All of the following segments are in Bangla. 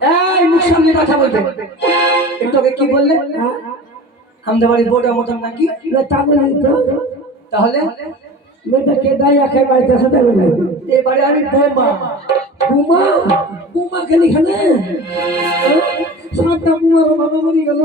এই মুখ সামনে কথা বলবে। একটু আগে কি বললে? হ্যাঁ? আমাদের বাড়ির বোর্ডের মতন নাকি তা তো। তাহলে? বাড়িতে সাথে বলে এবারে আমি বৌমা। বুমা? বুমা খেলি খানে সাতটা বুমার বাবা মরি গেল।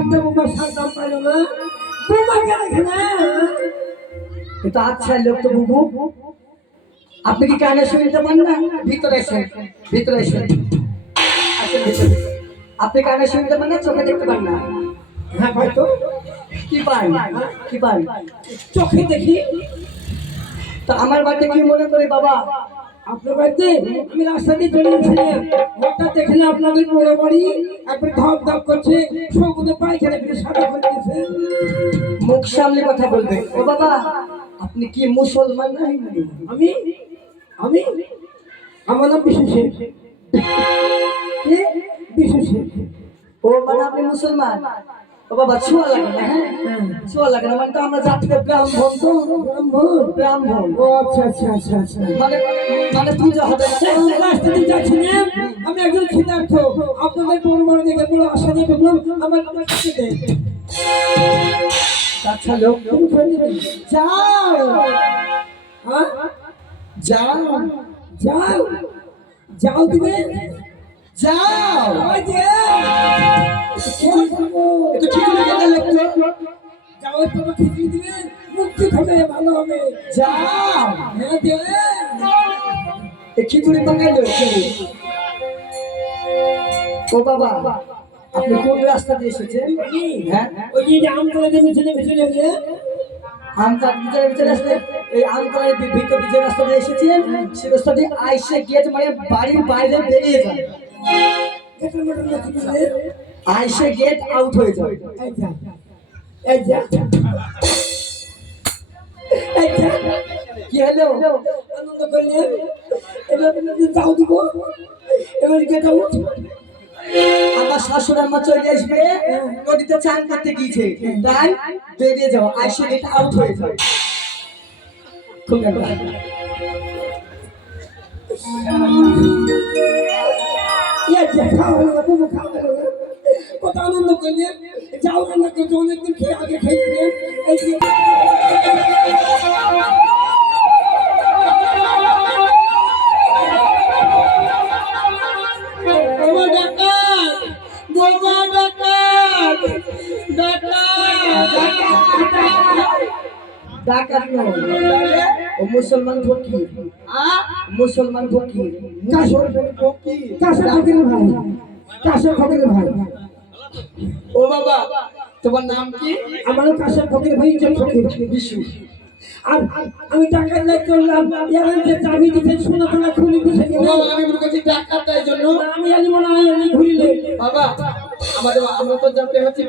একটা বুমার সাতটা পাইল না বুমা খেলে খানে এটা আচ্ছা লোক তো বুবু। আপনি কি কানে শুনতে পান না? ভিতরে এসেন ভিতরে ভিতরে আপনি কানে শুনতে পান না চোখে দেখতে পান না? হ্যাঁ ভাই তো। কি পান? কি পান? চোখে দেখি। তো আমার বাড়িতে কি মনে করে বাবা? আপনার বাড়িতে আমি রাস্তা দিয়ে চলে গেছিলাম হঠাৎ দেখলে আপনাদের বড় বাড়ি একবার ধপ ধপ করছে সবুজে পায়খানা ফিরে সাদা করে দিয়েছে। মুখ সামনে কথা বলবে। ও বাবা আপনি কি মুসলমান না আমি? আমি? আমার নাম বিশু শেখ কে বিশু ও মানে আপনি মুসলমান? ও বাবা ছোঁয়া লাগে না হ্যাঁ? ছোঁয়া লাগে না মানে তো আমরা জাতীয় ব্রাহ্মণ তো। ব্রাহ্মণ। ব্রাহ্মণ ও আচ্ছা আচ্ছা আচ্ছা আচ্ছা। মানে মানে পুজো হবে না। আমি রাস্তা দিয়ে যাচ্ছিলাম আমি একজন ক্ষুধার্থ আপনাদের বড় দেখে বড় আশা দিয়ে ঢুকলাম আমার আমার কাছে দেন আচ্ছা লোক তুমি যাও। হ্যাঁ? যাও। যাও। যাও দিবে যাও। ওই যে খিচুড়ি দিবে মুক্তি হবে ভালো হবে। যাও। হ্যাঁ দে এই খিচুড়ি পাকাইলো ও বাবা আপনি কোন রাস্তা দিয়ে এসেছেন? হ্যাঁ। ওই যে আম করে দেবে ছেলে ভেতরে গিয়ে। আমতার ভিতরে ভিতরে আসলে এই আমতলার ভিতর রাস্তা দিয়ে এসেছেন সে রাস্তা দিয়ে আইসে গেট মানে বাড়ির বাইরে বেরিয়ে যান এটা আইসে গেট আউট হয়ে যায় এই যা। এই যা। এই যা। কি হলো? আনন্দ করলে? এবার যাও দিব, এবার গেটা উঠ আমার শাশুড়ি আম্মা চলে আসবে, নদীতে চান করতে গিয়েছে। তাই বেরিয়ে যাও, আইসে গেট আউট হয়ে যায় খুব কত আনন্দ করলে যাও না কেউ তো অনেকদিন খেয়ে আগে খেয়ে এই যে বোমা ডাকাত মুসলমান ফকির। মুসলমান ফকির মুসলমান ফকির। কাশের ফকিরের ভাই ফকিরের ভাই। ও বাবা তোমার নাম কি? আমারও কাশের ফকির ভাই যে ফকির বিশু। আর আমি টাকার লাগ করলাম এর যে চাবি দিতে শোনা তোলা খুলি ও আমি করছি ডাকাত তাই জন্য। আমি আজ মনে হয় আমি ঘুরিলে। বাবা আমাদের আমরা তো জানতে হচ্ছে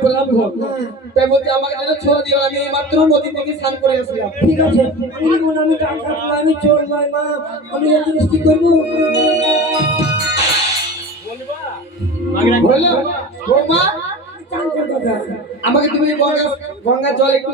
তাই আমাকে যেন দিও। আমি মাত্র নদী থেকে স্নান করে আসলাম ঠিক আছে। উনি মনে আমি টাকা আমি চোর নয় মা। আমি এই জিনিস কি করব? বলবা? বৌমা আমাকে তুমি গঙ্গা গঙ্গা জল একটু